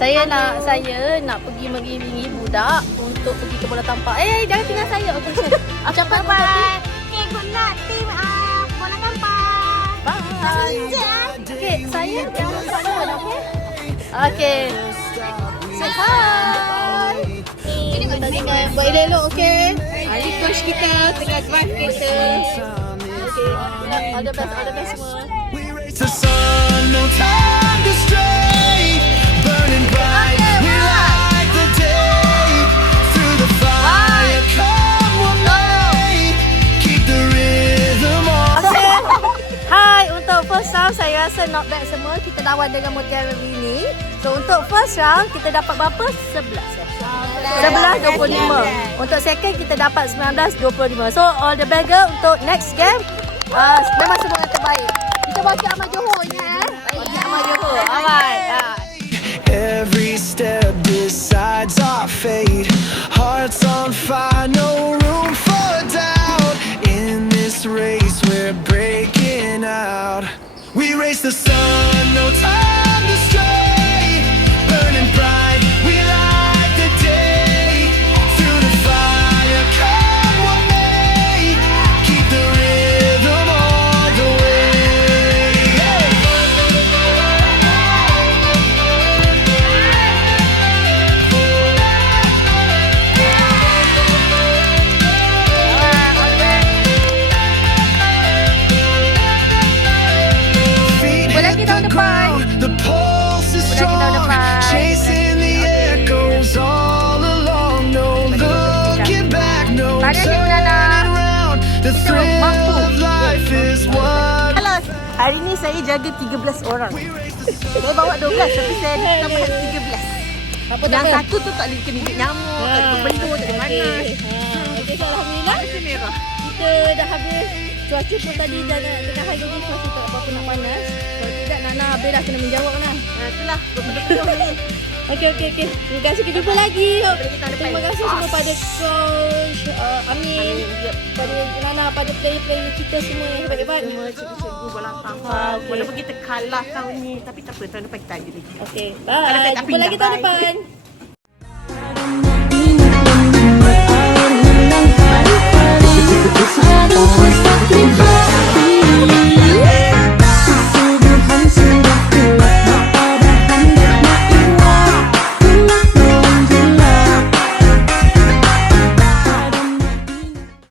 Saya nak pergi mengiringi budak untuk pergi ke bola tampar. Jangan tinggal saya. Okey. Ucapan bye. Okay, good night team bola tampar. Bye. Okey, saya yang tak ada okey. Okey. Say hi. Kita tengah buat elok-elok okey. Ini coach kita tengah drive kereta. Okey. All the best semua. The sun, no time to stray. Burning bright, we light the day. Through the fire, come what may. Keep the rhythm on. Okay. Hai, untuk first round saya rasa not bad semua. Kita lawan dengan Mutiara ini. So untuk first round kita dapat berapa? 11-25. Untuk second kita dapat 19-25. So all the better untuk next game. Memang semua yang terbaik. Kita bawa Amal Johor ingat Amal Johor. Alright. Every step decides our fate. Hearts on fire, no room for doubt. In this race we're breaking out. We race the sun, no time to stray. Burning bright, we light the day. Through the fire, come what may. Keep the rhythm all the way. The pulse is strong, chasing the echoes all along. No looking back, no turning around. The thrill of life is what. Hello. Hari ni saya jaga 13 orang. Saya bawa 12 tapi saya tambah 13. Yang satu tu tak boleh kena nyamuk, tak boleh bentur, tak boleh panas. Okey, so alhamdulillah kita dah habis. Cuaca pun tadi tengah hari ni cuaca tak berapa nak panas. Kalau tidak Nana habis dah kena menjawab lah. Itulah betul-betul ni. Okey. Terima kasih, kita jumpa lagi. Terima kasih semua pada coach Amin, pada Nana, pada player-player kita semua yang hebat-hebat. Semua cikgu bola tampar. Walaupun kita kalah tahun ni, tapi tak apa, tahun depan kita ada lagi. Okey, bye. Jumpa lagi tahun depan. Keep